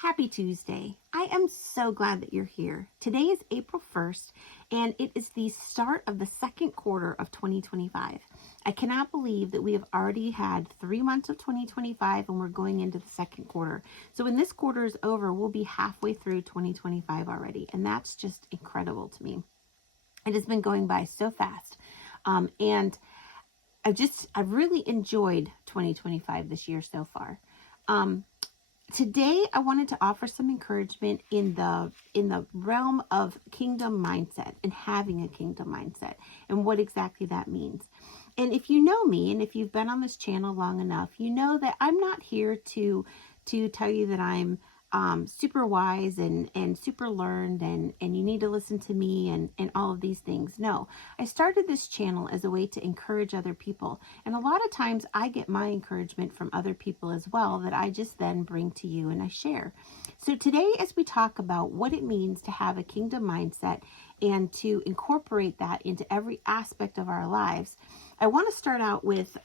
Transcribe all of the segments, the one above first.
Happy Tuesday. I am so glad that you're here. Today is April 1st, and it is the start of the second quarter of 2025. I cannot believe that we have already had 3 months of 2025 and we're going into the second quarter. So when this quarter is over, we'll be halfway through 2025 already, and that's just incredible to me. It has been going by so fast, and I've really enjoyed 2025 this year so far. Today, I wanted to offer some encouragement in the realm of kingdom mindset and having a kingdom mindset and what exactly that means. And if you know me, and if you've been on this channel long enough, you know that I'm not here to tell you that I'm super wise and super learned and you need to listen to me and all of these things. No, I started this channel as a way to encourage other people. And a lot of times I get my encouragement from other people as well that I just then bring to you and I share. So today, as we talk about what it means to have a kingdom mindset and to incorporate that into every aspect of our lives, I want to start out with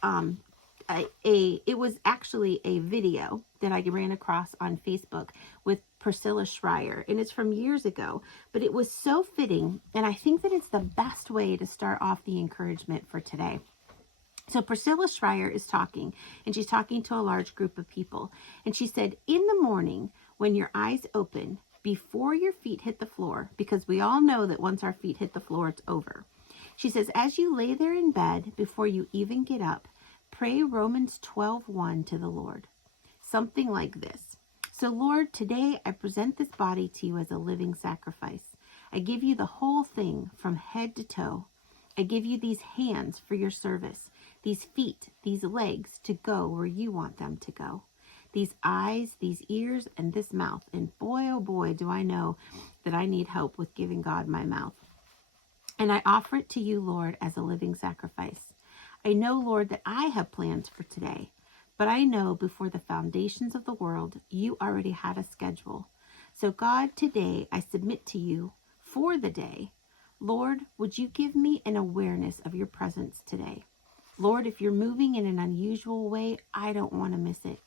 it was actually a video that I ran across on Facebook with Priscilla Shirer, and it's from years ago, but it was so fitting, and I think that it's the best way to start off the encouragement for today. So Priscilla Shirer is talking, and she's talking to a large group of people, and she said, in the morning, when your eyes open, before your feet hit the floor, because we all know that once our feet hit the floor, it's over. She says, as you lay there in bed, before you even get up, pray Romans 12:1 to the Lord. Something like this. So Lord, today I present this body to you as a living sacrifice. I give you the whole thing from head to toe. I give you these hands for your service, these feet, these legs to go where you want them to go, these eyes, these ears, and this mouth. And boy, oh boy, do I know that I need help with giving God my mouth. And I offer it to you, Lord, as a living sacrifice. I know, Lord, that I have plans for today, but I know before the foundations of the world, you already had a schedule. So God, today I submit to you for the day. Lord, would you give me an awareness of your presence today? Lord, if you're moving in an unusual way, I don't want to miss it.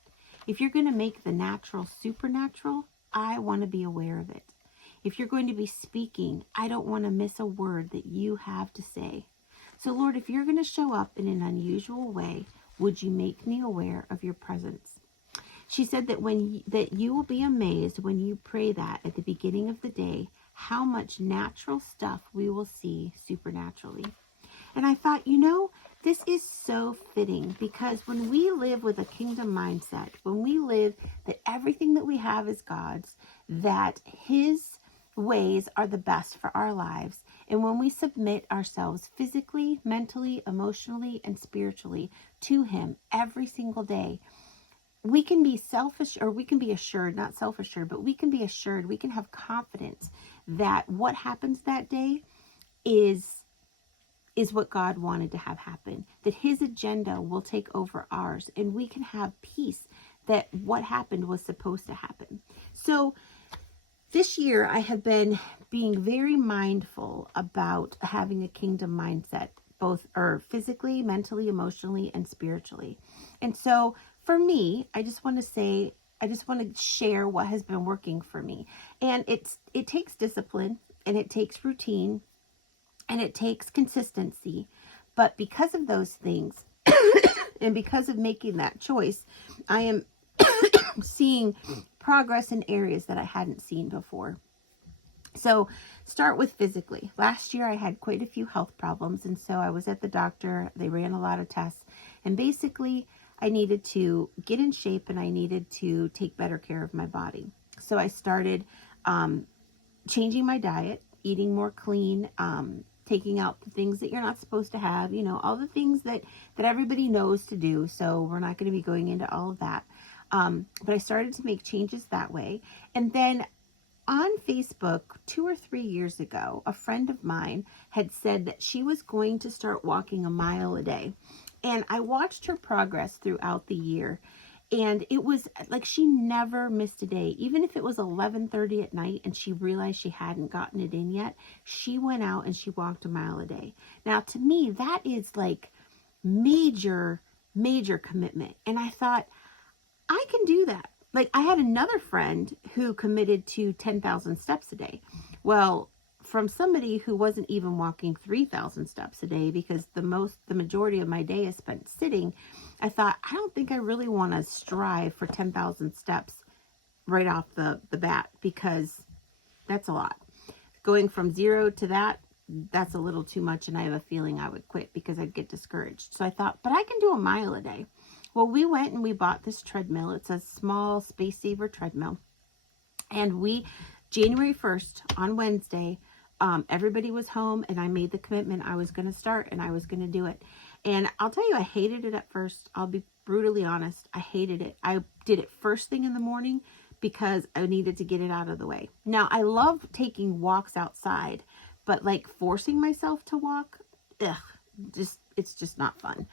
If you're going to make the natural supernatural, I want to be aware of it. If you're going to be speaking, I don't want to miss a word that you have to say. So Lord, if you're going to show up in an unusual way, would you make me aware of your presence? She said that you will be amazed when you pray that at the beginning of the day, how much natural stuff we will see supernaturally. And I thought, this is so fitting, because when we live with a kingdom mindset, when we live that everything that we have is God's, that his ways are the best for our lives, and when we submit ourselves physically, mentally, emotionally, and spiritually to him every single day, we can be assured, not self-assured, but we can be assured, we can have confidence that what happens that day is what God wanted to have happen, that his agenda will take over ours, and we can have peace that what happened was supposed to happen. So this year, I have been being very mindful about having a kingdom mindset, both physically, mentally, emotionally, and spiritually. And so for me, I just want to share what has been working for me. And it takes discipline, and it takes routine, and it takes consistency. But because of those things, and because of making that choice, I am seeing progress in areas that I hadn't seen before. So start with physically. Last year I had quite a few health problems, and so I was at the doctor. They ran a lot of tests, and basically I needed to get in shape and I needed to take better care of my body. So I started changing my diet, eating more clean, taking out the things that you're not supposed to have, all the things that everybody knows to do. So we're not going to be going into all of that. But I started to make changes that way. And then on Facebook 2 or 3 years ago, a friend of mine had said that she was going to start walking a mile a day. And I watched her progress throughout the year. And it was like she never missed a day. Even if it was 11:30 at night and she realized she hadn't gotten it in yet, she went out and she walked a mile a day. Now, to me, that is like major, major commitment. And I thought, I can do that. like I had another friend who committed to 10,000 steps a day. Well, from somebody who wasn't even walking 3,000 steps a day, because the majority of my day is spent sitting, I thought, I don't think I really want to strive for 10,000 steps right off the bat, because that's a lot. Going from 0 to that's a little too much, and I have a feeling I would quit because I'd get discouraged. So I thought, but I can do a mile a day. Well, we went and we bought this treadmill. It's a small Space Saver treadmill. And January 1st, on Wednesday, everybody was home, and I made the commitment I was going to start, and I was going to do it. And I'll tell you, I hated it at first. I'll be brutally honest. I hated it. I did it first thing in the morning because I needed to get it out of the way. Now, I love taking walks outside, but like forcing myself to walk, it's just not fun.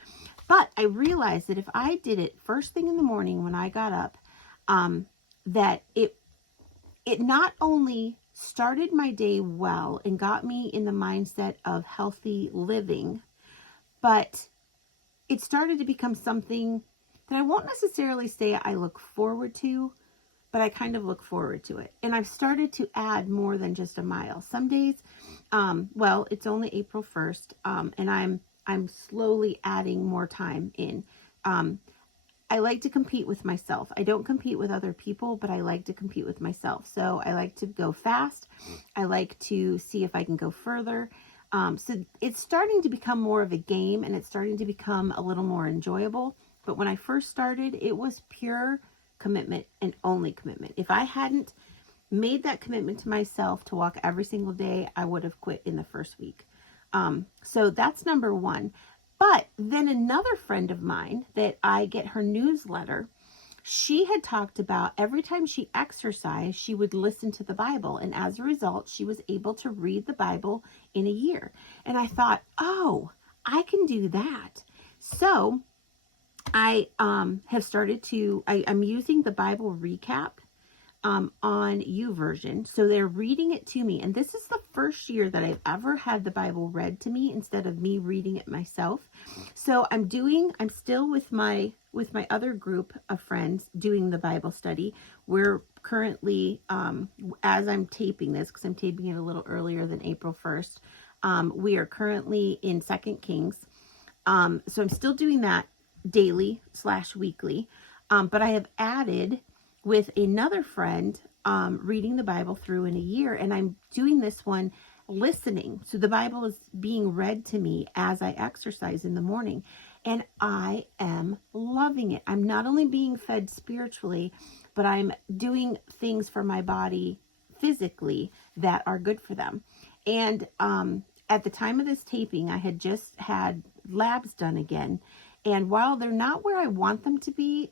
But I realized that if I did it first thing in the morning when I got up, that it not only started my day well and got me in the mindset of healthy living, but it started to become something that I won't necessarily say I look forward to, but I kind of look forward to it. And I've started to add more than just a mile. Some days, well, it's only April 1st, and I'm slowly adding more time in. I like to compete with myself. I don't compete with other people, but I like to compete with myself. So I like to go fast. I like to see if I can go further. So it's starting to become more of a game, and it's starting to become a little more enjoyable. But when I first started, it was pure commitment and only commitment. If I hadn't made that commitment to myself to walk every single day, I would have quit in the first week. So that's number one. But then another friend of mine that I get her newsletter, she had talked about every time she exercised, she would listen to the Bible. And as a result, she was able to read the Bible in a year. And I thought, oh, I can do that. So I have started to, I'm using the Bible recap on YouVersion. So they're reading it to me. And this is the first year that I've ever had the Bible read to me instead of me reading it myself. So I'm still with my other group of friends doing the Bible study. We're currently, as I'm taping this, because I'm taping it a little earlier than April 1st, we are currently in 2 Kings. So I'm still doing that daily/weekly. But I have added with another friend, reading the Bible through in a year, and I'm doing this one listening. So the Bible is being read to me as I exercise in the morning, and I am loving it. I'm not only being fed spiritually, but I'm doing things for my body physically that are good for them. And at the time of this taping, I had just had labs done again. And while they're not where I want them to be,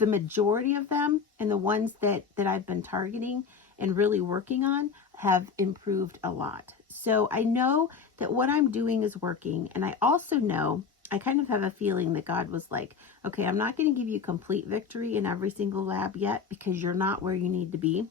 the majority of them and the ones that I've been targeting and really working on have improved a lot. So I know that what I'm doing is working. And I also know, I kind of have a feeling that God was like, okay, I'm not going to give you complete victory in every single lab yet, because you're not where you need to be.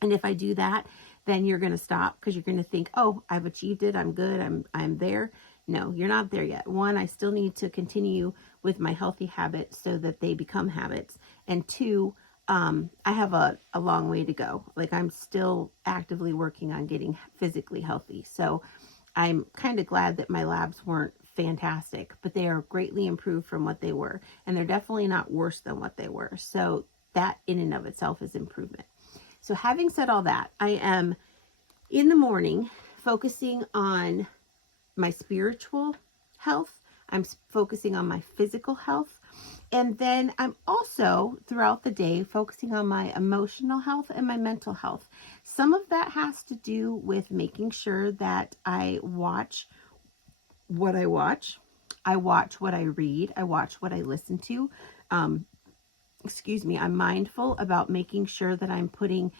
And if I do that, then you're going to stop, because you're going to think, oh, I've achieved it. I'm good. I'm there. No, you're not there yet. One, I still need to continue with my healthy habits so that they become habits. And two, I have a long way to go. Like, I'm still actively working on getting physically healthy. So I'm kind of glad that my labs weren't fantastic, but they are greatly improved from what they were. And they're definitely not worse than what they were. So that in and of itself is improvement. So having said all that, I am in the morning focusing on my spiritual health. I'm focusing on my physical health. And then I'm also throughout the day focusing on my emotional health and my mental health. Some of that has to do with making sure that I watch what I watch. I watch what I read. I watch what I listen to. I'm mindful about making sure that I'm putting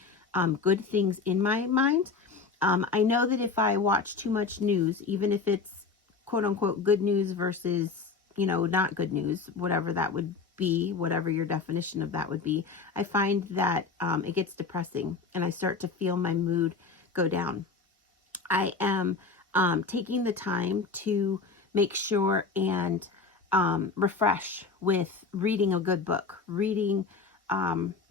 good things in my mind. I know that if I watch too much news, even if it's quote unquote good news versus, not good news, whatever that would be, whatever your definition of that would be, I find that it gets depressing and I start to feel my mood go down. I am taking the time to make sure and refresh with reading a good book, reading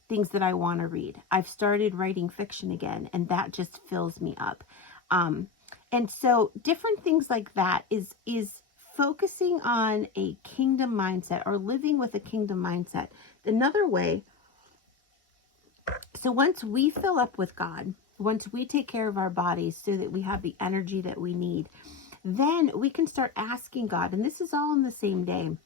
things that I want to read. I've started writing fiction again, and that just fills me up. And so different things like that is focusing on a kingdom mindset or living with a kingdom mindset. Another way, so once we fill up with God, once we take care of our bodies so that we have the energy that we need, then we can start asking God, and this is all in the same day.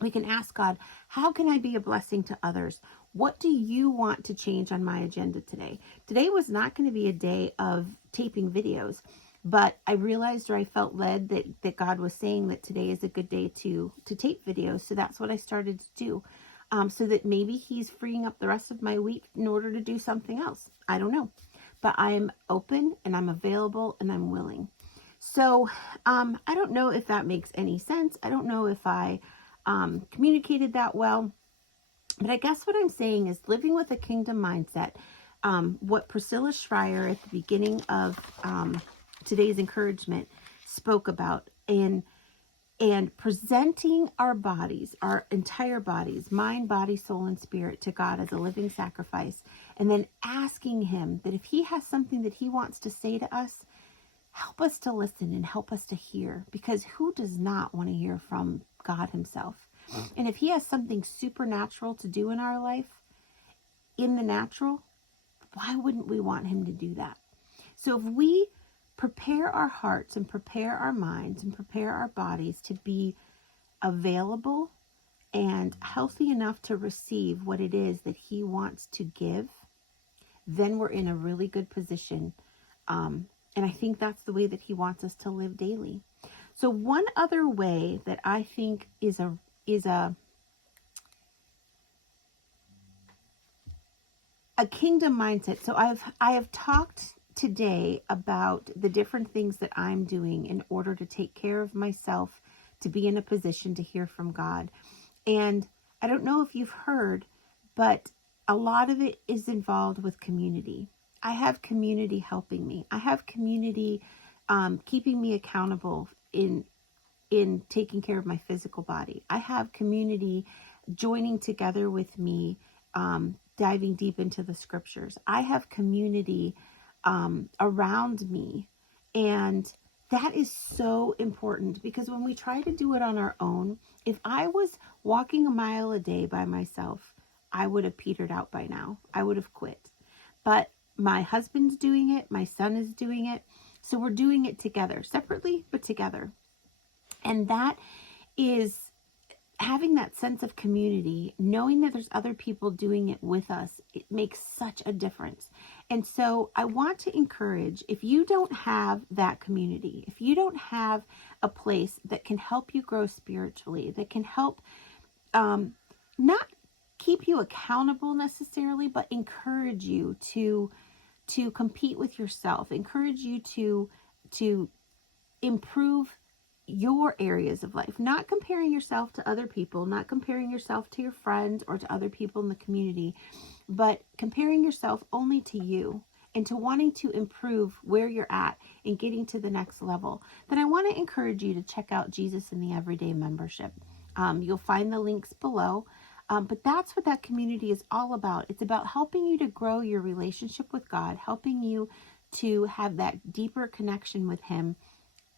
We can ask God, how can I be a blessing to others? What do you want to change on my agenda today? Today was not going to be a day of taping videos, but I realized, or I felt led that God was saying that today is a good day to tape videos. So that's what I started to do. So that maybe he's freeing up the rest of my week in order to do something else. I don't know, but I'm open and I'm available and I'm willing. So I don't know if that makes any sense. I don't know if I communicated that well, but I guess what I'm saying is living with a kingdom mindset. What Priscilla Schreier at the beginning of today's encouragement spoke about, and presenting our bodies, our entire bodies, mind, body, soul, and spirit to God as a living sacrifice, and then asking him that if he has something that he wants to say to us, help us to listen and help us to hear, because who does not want to hear from God himself? And if he has something supernatural to do in our life, in the natural, why wouldn't we want him to do that? So if we prepare our hearts and prepare our minds and prepare our bodies to be available and healthy enough to receive what it is that he wants to give, then we're in a really good position. And I think that's the way that he wants us to live daily. So one other way that I think is a kingdom mindset. So I have talked today about the different things that I'm doing in order to take care of myself, to be in a position to hear from God. And I don't know if you've heard, but a lot of it is involved with community. I have community helping me. I have community keeping me accountable in taking care of my physical body. I have community joining together with me, diving deep into the scriptures. I have community around me. And that is so important, because when we try to do it on our own, if I was walking a mile a day by myself, I would have petered out by now. I would have quit. But my husband's doing it. My son is doing it. So we're doing it together, separately, but together. And that is having that sense of community, knowing that there's other people doing it with us. It makes such a difference. And so I want to encourage, if you don't have that community, if you don't have a place that can help you grow spiritually, that can help not keep you accountable necessarily, but encourage you to compete with yourself, encourage you to improve your areas of life, not comparing yourself to other people, not comparing yourself to your friends or to other people in the community, but comparing yourself only to you and to wanting to improve where you're at and getting to the next level, then I want to encourage you to check out Jesus in the Everyday membership. You'll find the links below. But that's what that community is all about. It's about helping you to grow your relationship with God, helping you to have that deeper connection with him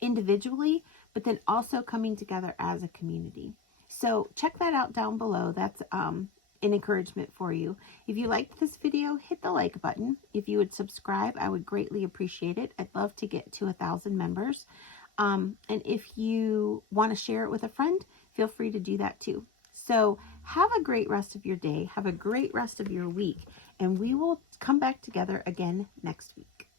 individually, but then also coming together as a community. So check that out down below. That's an encouragement for you. If you liked this video, hit the like button. If you would subscribe, I would greatly appreciate it. I'd love to get to 1,000 members. And if you want to share it with a friend, feel free to do that too. So have a great rest of your day. Have a great rest of your week. And we will come back together again next week.